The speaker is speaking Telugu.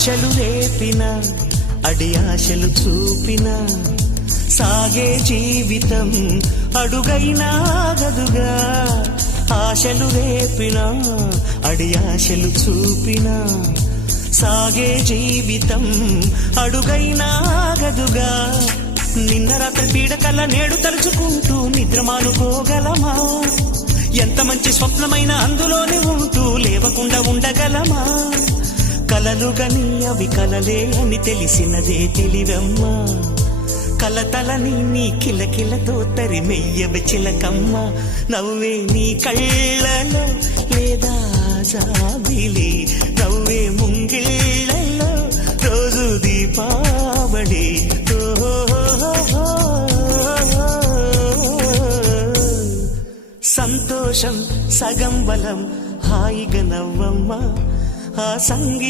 ఆశలు రేపిన అడి ఆశలు చూపిన సాగే జీవితం అడుగైనా ఆగదుగా. ఆశలు రేపిన అడి ఆశలు చూపిన సాగే జీవితం అడుగైనా ఆగదుగా. నిన్న రాత్రి పీడకల నేడు తలుచుకుంటూ నిద్రమానుకోగలమా? ఎంత మంచి స్వప్నమైన అందులోనే ఉంటూ లేవకుండా ఉండగలమా? కలలుగని అవి కలలే అని తెలిసినదే తెలివమ్మా. కలతలని నీ కిలకిలతో తరిమెయ్యవి చిలకమ్మ. నవ్వే నీ కళ్ళలో లేదా జాబిలి, నవ్వే ముంగిళ్ళలో రోజు దీపావళి. సంతోషం సగం బలం, హాయిగా నవ్వమ్మ. ఆ సంగీ